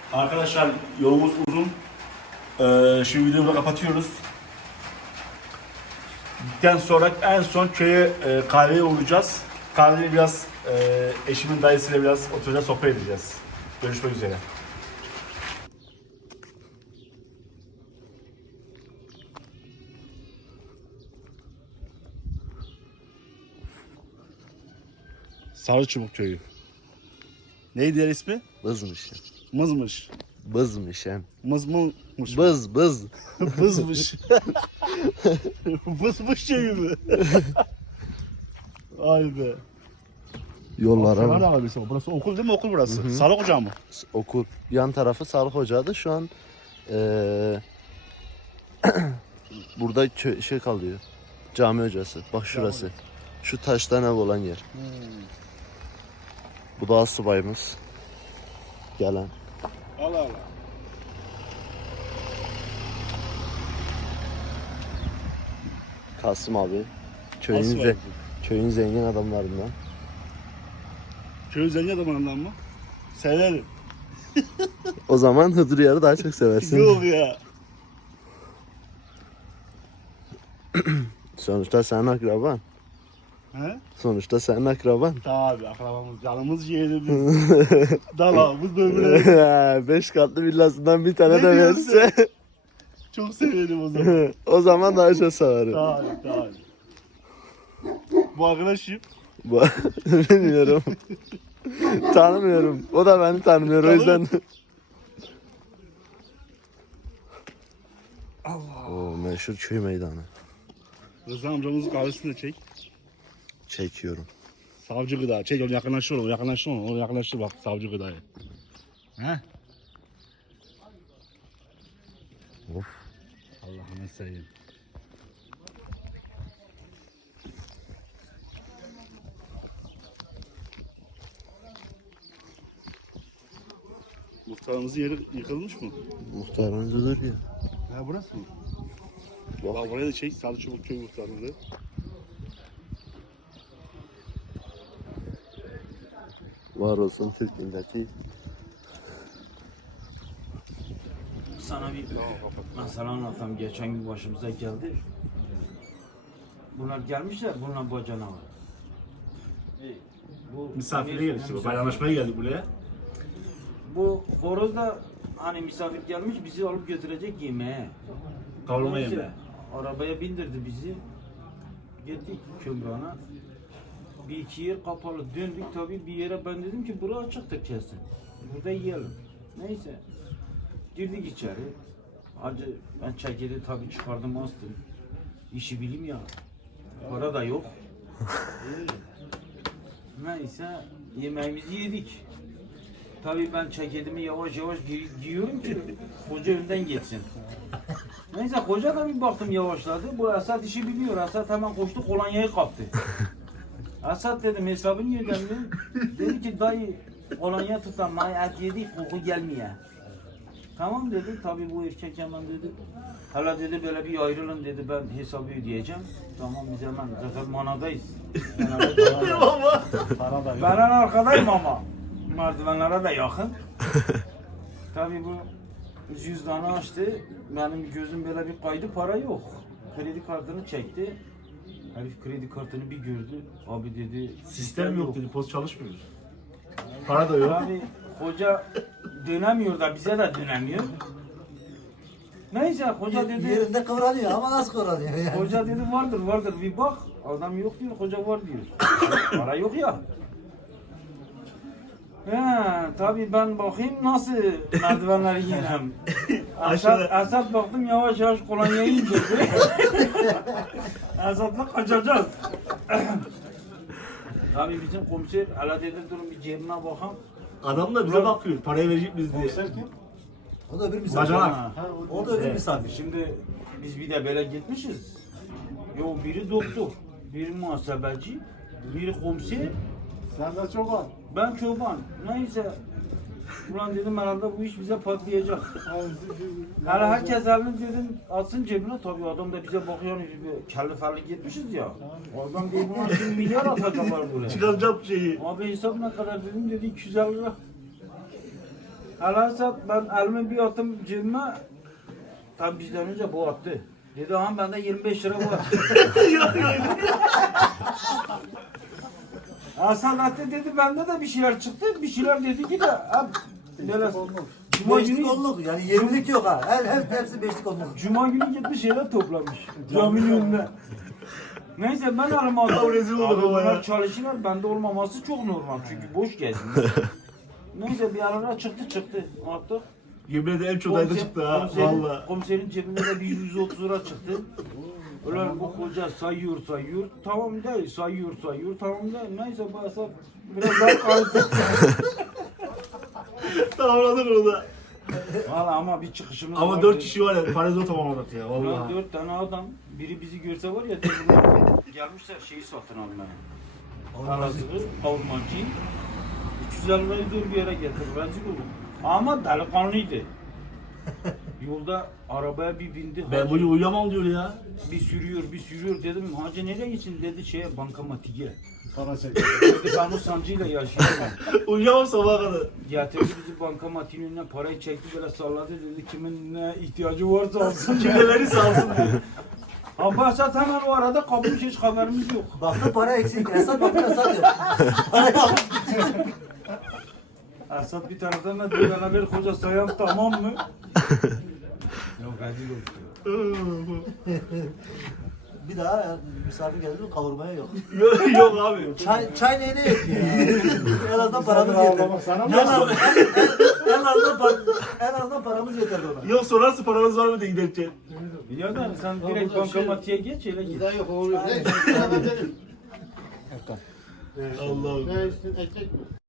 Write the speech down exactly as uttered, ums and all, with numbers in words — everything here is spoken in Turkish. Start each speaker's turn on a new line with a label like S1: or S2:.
S1: Arkadaşlar yolumuz uzun. Ee, şimdi videoyu kapatıyoruz. Gittikten sonra en son köye e, kahveye uğrayacağız. Kahvede biraz e, eşimin dayısıyla biraz oturacağız, sohbet edeceğiz. Görüşmek üzere. Sarıçubuk köyü. Neydi diğer ismi?
S2: Bızmış.
S1: Mızmış.
S2: Bızmış hem.
S1: Mızmılmış.
S2: Bız bız.
S1: Bızmış. Bızmış köyü mü? Ay be.
S2: Yollara
S1: Var
S2: bak.
S1: abi mesela. Burası okul değil mi? Okul burası. Hı hı. Sağlık ocağı mı?
S2: Okul. Yan tarafı sağlık ocağıdı. Şu an eee burada kö- şey kalıyor. Cami hocası. Bak şurası. Şu taştan ev olan yer.
S1: Hmm.
S2: Bu da astsubayımız. Gelen.
S1: Allah Allah.
S2: Kasım abi. Köyün,
S1: Astsubay.
S2: ze- köyün zengin adamlarından.
S1: Köyün zengin adamlarından mı? Severim.
S2: O zaman Hıdır Yar'ı daha çok seversin.
S1: Yok ya.
S2: Sonuçta senin akraban.
S1: He?
S2: Sonuçta senin akraban.
S1: Tabii akrabamız, canımız ciğerimiz. Dalağımız böbreğimiz.
S2: Beş katlı villasından bir tane
S1: Ne
S2: de
S1: diyorsun
S2: verirse
S1: Çok severim o zaman.
S2: o zaman daha çok severim.
S1: Tabii tabii. Bu arkadaşım.
S2: Bu- Bilmiyorum. Tanımıyorum. O da beni tanımıyor o yüzden.
S1: Allah.
S2: O meşhur köy meydanı.
S1: Rıza amcamızın kahvesini de çek.
S2: Çekiyorum.
S1: Savcı gıda. Çek onu yakınlaştır onu. Yakınlaştır onu. Onu yakınlaştır bak savcı gıdayı. He?
S2: Of.
S1: Allah'ını seveyim. Muhtarımızın yeri yıkılmış mı?
S2: Muhtarımız dur ya.
S1: Ha burası mı?
S2: Bak.
S1: Bak buraya da çek. Sarıçubuk köy muhtarlığı.
S2: Var olsun Türk milleti.
S3: Sana bir mesela anlatsam geçen gün başımıza geldi. Bunlar gelmişler, bunlar bacana var. Bu
S1: Misafire geldik işte. Bayramlaşmaya geldik buraya.
S3: Bu horoz da hani misafir gelmiş bizi alıp götürecek yemeğe.
S1: Kavurma
S3: Neyse,
S1: yemeği.
S3: arabaya bindirdi bizi. Gittik Kömran'a. Bir iki yer kapalı. Döndük tabii bir yere, ben dedim ki bura açıktır kesin. Burada yiyelim. Neyse. Girdik içeri. Hacı ben çekeri tabii çıkardım astım. İşi bilim ya. Para da yok. Neyse yemeğimizi yedik. Tabii ben ceketimi yavaş yavaş gi giyiyorum ki hoca önden geçsin. Neyse hoca da bir baktım yavaşladı. Bu Esat işi biliyor. Esat hemen koştu kolonyayı kaptı. Esat dedim hesabını niye ödemiyorsun? Dedi ki dayı kolonya tutan et yedik koku gelmiyor. Tamam dedi. Tabii bu erkek hemen dedi. Hala dedi böyle bir ayrılın dedi, ben hesabı ödeyeceğim. Tamam biz hemen zaten manadayız.
S1: Para da yok.
S3: Ben en arkadayım ama merdivenlere de yakın. Tabii bu cüzdanı açtı. Benim gözüm böyle bir kaydı, para yok. Kredi kartını çekti. Herif kredi kartını bir gördü. Abi dedi
S1: Sistem yok dedi. Post çalışmıyor. Para da yok.
S3: Abi hoca dönemiyor da bize de dönemiyor. Neyse hoca dedi.
S4: Yerinde kıvranıyor ama nasıl kıvranıyor yani?
S3: Hoca dedi vardır vardır bir bak. Adam yok diyor, hoca var diyor. Para yok ya. He, tabii ben bakayım nasıl merdivenleri yinem. Esat, Esat baktım yavaş yavaş kolonyayı indirdi. Esat'la kaçacağız. Tabii bizim komiser hala dedi durun bir cebine bakalım.
S1: Adam da bize bakıyor. Parayı verecek miyiz diye.
S4: O da bir misafir.
S1: Bacanak.
S3: Ha.
S4: O da bir
S3: Evet.
S4: misafir.
S3: Şimdi biz bir de böyle gitmişiz. Yo biri doktor, biri muhasebeci, biri komiser,
S1: Sen de çoban.
S3: ben çoban. Neyse. Ulan dedim herhalde bu iş bize patlayacak. Yani herkes elini dedim atsın cebine, tabii adam da bize bakıyor, bir kelli felli gitmişiz ya. Adam dedi buna şimdi milyar atacaklar buraya.
S1: Çıkaracağım şeyi.
S3: Abi hesap ne kadar dedim, dedi iki yüz elli lira. Alasat ben elimi bir attım cebime. Tam bizden önce bu attı. Dedi han bende yirmi beş lira var. Hasan attı dedi bende de bir şeyler çıktı. Bir şeyler dedi ki de abi böyle Cuma
S4: Beşlik
S3: günü,
S4: onluk yani yirmilik yok ha. Her, her hepsi beşlik onluk.
S3: Cuma günü gitmiş şeyler toplamış. Caminin önünde. Neyse ben elime attım.
S1: Ya rezil olduk
S3: Abi
S1: ama ya.
S3: bunlar çalışırlar bende olmaması çok normal çünkü boş gezdim. Neyse bir aralar çıktı çıktı attık.
S1: Yemin ederim en çok ayda çıktı ha.
S3: komiserin,
S1: Valla.
S3: komiserin cebinde de bir yüz otuz lira çıktı. Ulan bu koca sayıyor sayıyor. Tamam değil sayıyor sayıyor. Tamam değil. Neyse bu hesap biraz daha kaldı.
S1: Tamamladık onu da.
S3: Valla ama bir çıkışımız
S1: Ama
S3: vardı.
S1: dört kişi var ya. Parayı zor tamamladık ya.
S3: Ulan
S1: Valla.
S3: dört tane adam. Biri bizi görse var ya gelmişler şeyi satın almaya. Arazığı, kavurmacıyı. üç yüz elli lirayı zor bir yere getir. Rezil oldum. Ama delikanlıydı. Yolda arabaya bir bindi.
S1: Ben
S3: hacı
S1: bugün uyuyamam diyor ya.
S3: bir sürüyor, bir sürüyor dedim. Hacı nereye gitsin dedi şeye bankamatiğe. Para çekiyor. Dedi ben o sancıyla yaşıyorum.
S1: Uyuyamam sabaha kadar.
S3: Getirdi bizi bankamatiğin önüne parayı çekti böyle salladı dedi kimin ne ihtiyacı varsa alsın.
S1: Kimde verirse alsın diyor.
S3: Ama Bahsat hemen o arada kapmış hiç haberimiz yok.
S4: Baktı para eksik. Esat baktı Esat yok. Para yok.
S3: Esat bir taraftan da diyor bana ver koca sayam tamam mı? Yok rezil oldu.
S4: Bir daha ya, misafir geldi mi kavurmaya yok.
S1: yok, yok abi.
S4: Çay, çay neyine yetiyor ya. En azından paramız yeter. En azından, en, en, en azından, par, en azından paramız yeter ona.
S1: Yok sorarsın paranız var mı diye giderken.
S3: Biliyor musun sen direkt bankamatiğe geç öyle git.
S5: Yok oluyor. Ne? Sana benim.
S1: Allah'ım.
S5: Ne istiyorsun? Ekmek mi?